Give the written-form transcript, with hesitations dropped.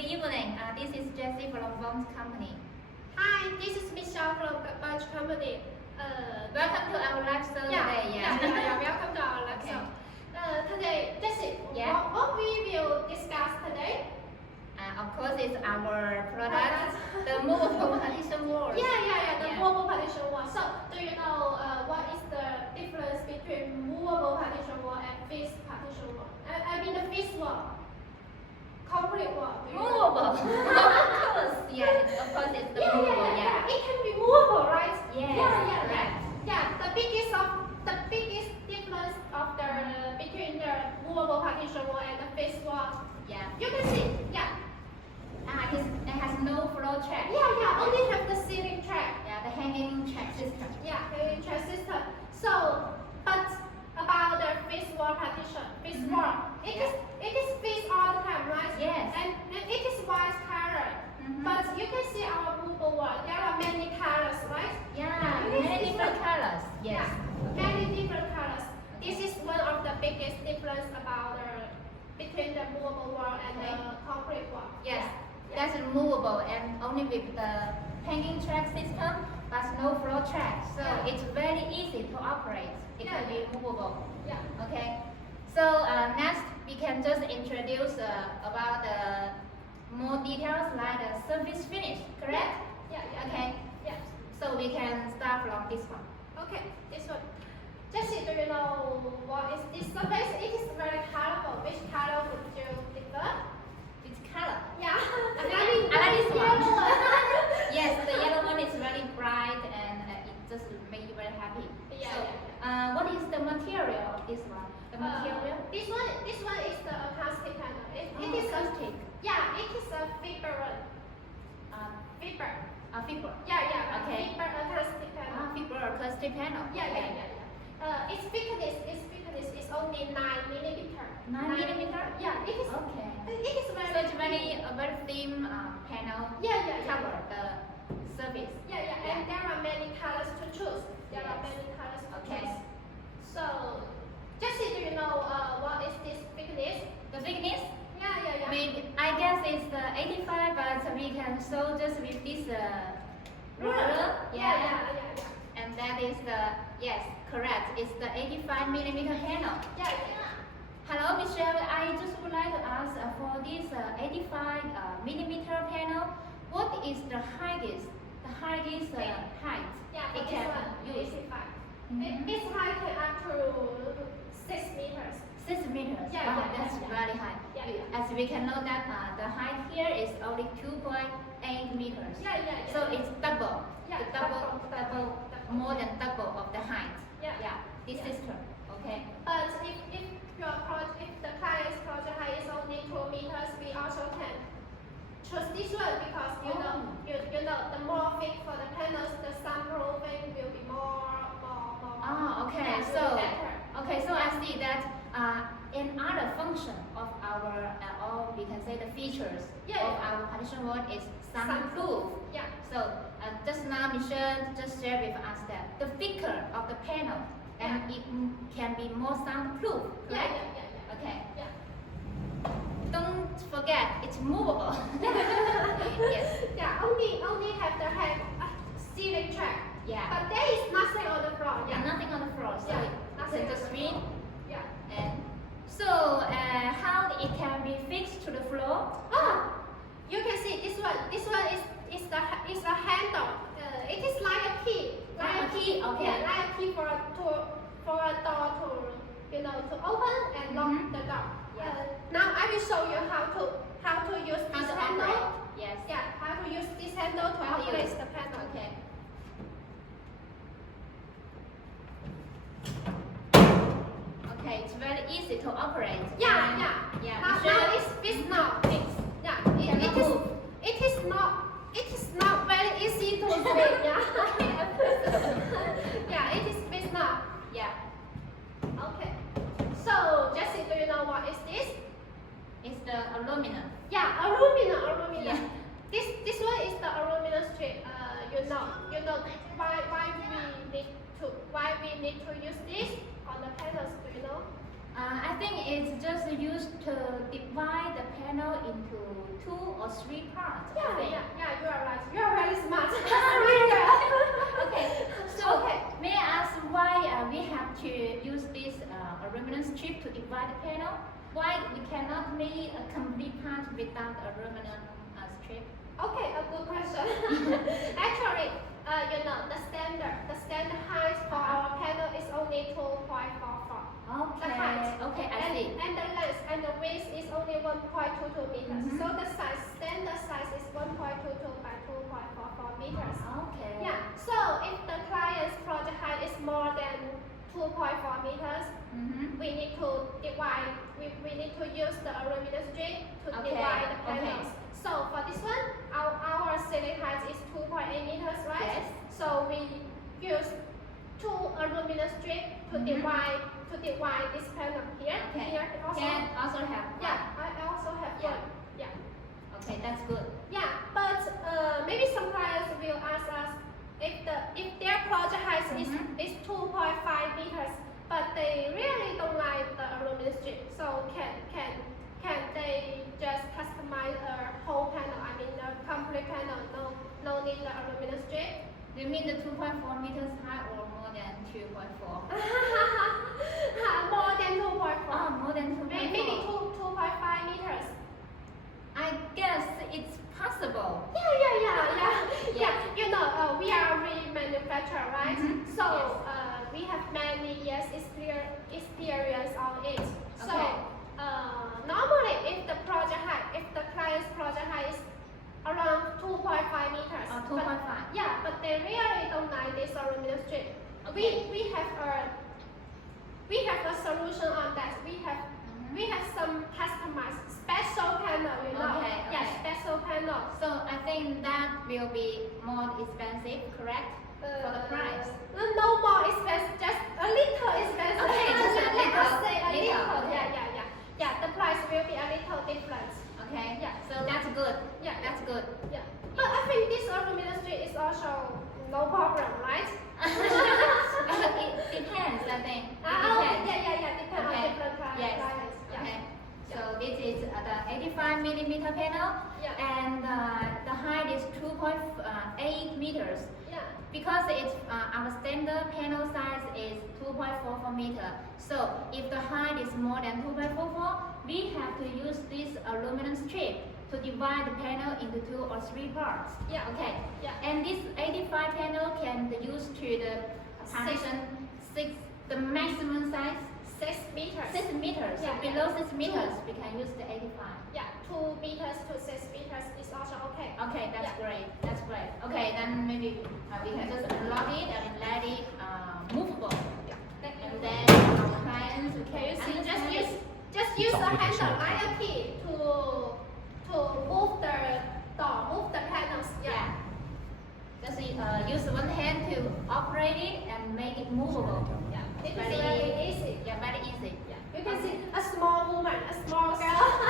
Good evening. This is Jessie from Ebunge Company. Hi, this is Michelle from Ebunge Company. Welcome to our live show today. Welcome to our live show. Today, Jessie, what we will discuss today? Of course, it's our product, the Movable Partition Wall. The Movable Partition Wall. So, do you know what is the difference between Movable Partition Wall and Fixed Partition Wall? I mean the fixed wall. Concrete wall. Movable. Of course, of course it's the movable. It can be movable, right? Right. The biggest difference of between the movable partition wall and the fixed wall. You can see. It has no floor track. Only have the ceiling track. The hanging track system. Hanging track system. So, but about the fixed wall partition, fixed wall, it is fixed all the time, right? Yes. And it is white color. But you can see our movable wall. There are many colors, right? Many different colors. Yes. Many different colors. This is one of the biggest difference about between the movable wall and the concrete wall. Yes. That's movable and only with the hanging track system, but no floor track. So it's very easy to operate. It can be movable. Okay. So next we can just introduce about the more details like the surface finish, correct? Okay. So we can start from this one. Okay, this one. Jessie, do you know what is this surface? It is very colorful. Which color would you prefer? Which color? I like this one. yellow. Yes, the yellow one is very bright and it just makes you very happy. What is the material of this one? The material? This one is the acoustic panel. It is acoustic. It is a fiber one. Fiber. Fiber. Okay. Fiber acoustic panel. Fiber acoustic panel. Its thickness is only 9 millimeter. 9 millimeter? It is. Okay. It is very. So it's a very thin panel. Cover the surface. And there are many colors to choose. Okay. So, Jessie, do you know what is this thickness? The thickness? Maybe I guess it's the 85, but we can show just with this ruler. And that is correct. It's the 85 millimeter panel. Hello, Michelle. I just would like to ask for this 85 millimeter panel, what is the highest? The highest height it can use. Its height can up to 6 meters. 6 meters. That's very high. As we can know that the height here is only 2.8 meters. So it's double. More than double of the height. This system. Okay. But if the client's project height is only 2 meters, we also can choose this one because you know the more thick for the panels, the soundproofing will be more. Okay. So I see that in other function of our, or we can say the features of our partition wall is soundproof. So just now Michelle just shared with us that the thicker of the panel and it can be more soundproof. Okay. Don't forget it's movable. Only have the ceiling track. But there is nothing on the floor. Nothing on the floor. So nothing it's just screen. And so how it can be fixed to the floor? You can see this one. This one is the handle. It is like a key. Like a key. Okay. Like a key for a door to open and lock the door. Now I will show you how to use this handle. How to use this handle to operate the panel. Okay, it's very easy to operate. Now it's fixed now. It is not very easy to say. It is fixed now. Okay. So Jessie, do you know what is this? It's the aluminum. Aluminum. This one is the aluminum strip. You know why we need to use this on the panels. Do you know? I think it's just used to divide the panel into 2 or 3 parts. Yeah, you are right. You are very smart. Okay, so may I ask why we have to use this aluminum strip to divide the panel? Why we cannot make a complete part without aluminum strip? Okay, a good question. Actually, the standard height for our panel is only 2.44. Okay, The height. okay, I see. And the length and the width is only 1.22 meters. So the standard size is 1.22 by 2.44 meters. Okay. Yeah. So if the client's project height is more than 2.4 meters, we need to divide. We need to use the aluminum strip to divide the panels. So for this one, our ceiling height is 2.8 meters, right? Yes. So we use 2 aluminum strips to divide this panel here. Okay. Here also. Can also have. Yeah, I also have one. Yeah. Okay, that's good. Yeah, but maybe some clients will ask us if their project height is 2.5 meters, but they really don't like the aluminum strip. So can they just customize a whole panel? I mean the complete panel, no need the aluminum strip. Do you mean the 2.4 meters high or more than 2.4? More than 2.4. Oh, more than 2.4. Maybe 2.5 meters. I guess it's possible. Yeah. You know, we are remanufacturer, right? So we have many years experience on it. So normally, if the client's project height is around 2.5 meters. 2.5. Yeah, but they really don't like this aluminum strip. Okay. We have a solution on that. We have some customized special panel, you know. Okay. Yeah, special panel. So I think that will be more expensive, correct? For the price. No more expensive, just a little expensive. Okay, just a little. Say a little. Okay. Yeah, the price will be a little different. Okay. Yeah. So that's good. Yeah. That's good. Yeah. But I think this aluminum strip is also no problem, right? It depends, I think. It depends. Depends on different clients. Yes. Yeah. Okay. So this is the 85 millimeter panel, and the height is 2.8 meters. Yeah. Because it's our standard panel size is 2.44 meter. So if the height is more than 2.44, we have to use this aluminum strip to divide the panel into 2 or 3 parts. Yeah. Okay. Yeah. And this 85 panel can be used to the partition 6, the maximum size 6 meters. 6 meters. So Yeah. below 6 meters, we can use the 85. Yeah, 2 meters to 6 meters is also okay. Okay, that's great. That's great. Okay, then maybe we can just unlock it and let it movable. And then our clients can Just use the handle like a key to move the door, move the panels. Yeah. Just use one hand to operate it and make it movable. It is very easy. Yeah, very easy. You can see a small woman, a small girl